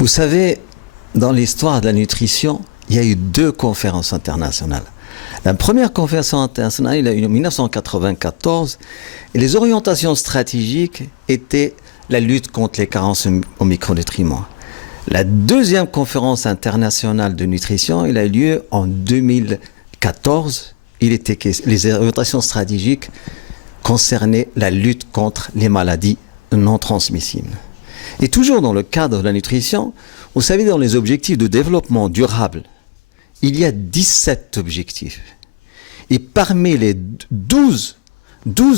Vous savez, dans l'histoire de la nutrition, il y a eu 2 conférences internationales. La première conférence internationale, il y a eu en 1994, et les orientations stratégiques étaient la lutte contre les carences en micronutriments. La deuxième conférence internationale de nutrition, il a eu lieu en 2014. Les orientations stratégiques concernaient la lutte contre les maladies non transmissibles. Et toujours dans le cadre de la nutrition, vous savez, dans les objectifs de développement durable, il y a 17 objectifs. Et parmi les 12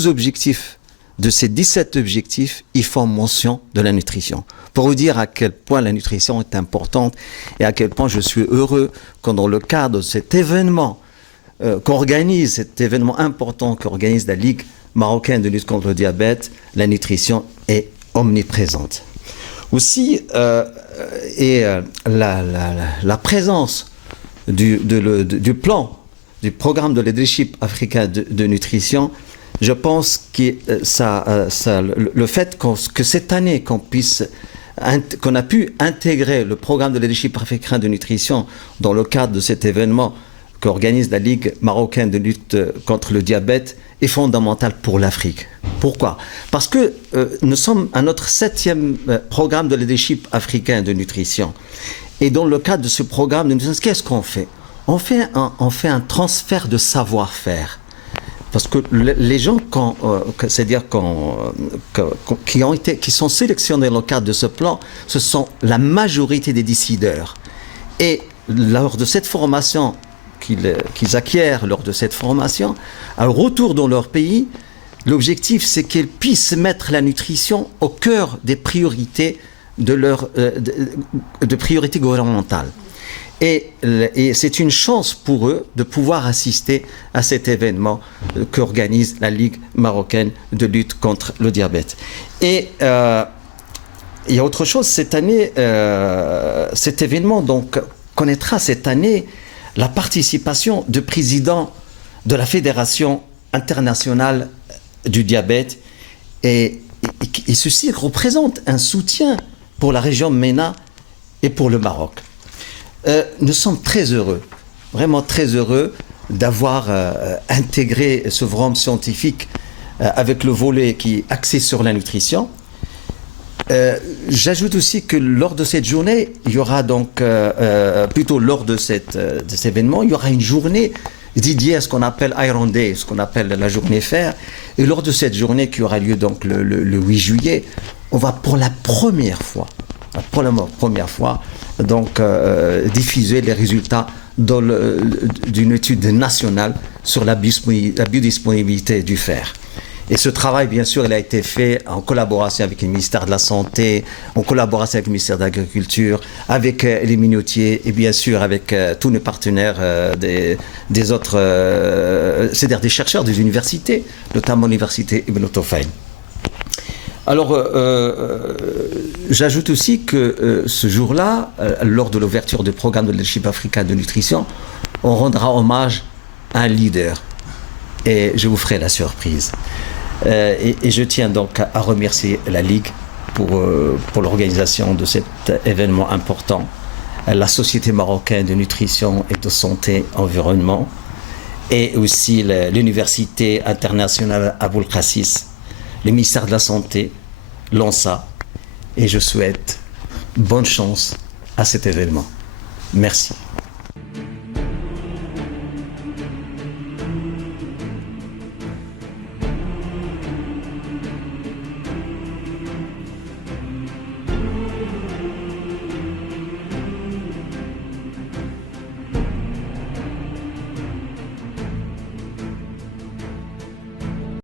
objectifs de ces 17 objectifs, ils font mention de la nutrition. Pour vous dire à quel point la nutrition est importante et à quel point je suis heureux quand dans le cadre de cet événement cet événement important qu'organise la Ligue marocaine de lutte contre le diabète, la nutrition est omniprésente. Aussi, la présence du plan, du programme de leadership africain de nutrition, je pense que le fait que cette année qu'on a pu intégrer le programme de leadership africain de nutrition dans le cadre de cet événement qu'organise la Ligue marocaine de lutte contre le diabète est fondamental pour l'Afrique. Pourquoi ? Parce que nous sommes à notre 7e programme de leadership africain de nutrition. Et dans le cadre de ce programme de nutrition, qu'est-ce qu'on fait ? On fait un transfert de savoir-faire. Parce que les gens, qui sont sélectionnés dans le cadre de ce plan, ce sont la majorité des décideurs. Et lors de cette formation qu'ils acquièrent lors de cette formation, à retour dans leur pays, l'objectif c'est qu'ils puissent mettre la nutrition au cœur des priorités de priorités gouvernementales. Et c'est une chance pour eux de pouvoir assister à cet événement qu'organise la Ligue marocaine de lutte contre le diabète. Et il y a autre chose, cette année, cet événement donc connaîtra cette année la participation du président de la Fédération internationale du diabète et ceci représente un soutien pour la région MENA et pour le Maroc. Nous sommes très heureux, vraiment très heureux d'avoir intégré ce forum scientifique avec le volet qui est axé sur la nutrition. J'ajoute aussi que lors de cette journée, il y aura donc, plutôt lors de cet événement, il y aura une journée dédiée à ce qu'on appelle Iron Day, ce qu'on appelle la journée fer. Et lors de cette journée qui aura lieu donc le 8 juillet, on va pour la première fois, donc diffuser les résultats d'une étude nationale sur la biodisponibilité du fer. Et ce travail, bien sûr, il a été fait en collaboration avec le ministère de la Santé, en collaboration avec le ministère de l'Agriculture, avec les minotiers et bien sûr avec tous nos partenaires des autres, c'est-à-dire des chercheurs des universités, notamment l'université Ibn Tufayl. Alors, j'ajoute aussi que ce jour-là, lors de l'ouverture du programme de leadership africain de nutrition, on rendra hommage à un leader. Et je vous ferai la surprise. Et je tiens donc à remercier la Ligue pour l'organisation de cet événement important, la Société marocaine de nutrition et de santé environnement, et aussi l'Université internationale Aboul Khassis, le ministère de la Santé, l'ONSA, et je souhaite bonne chance à cet événement. Merci.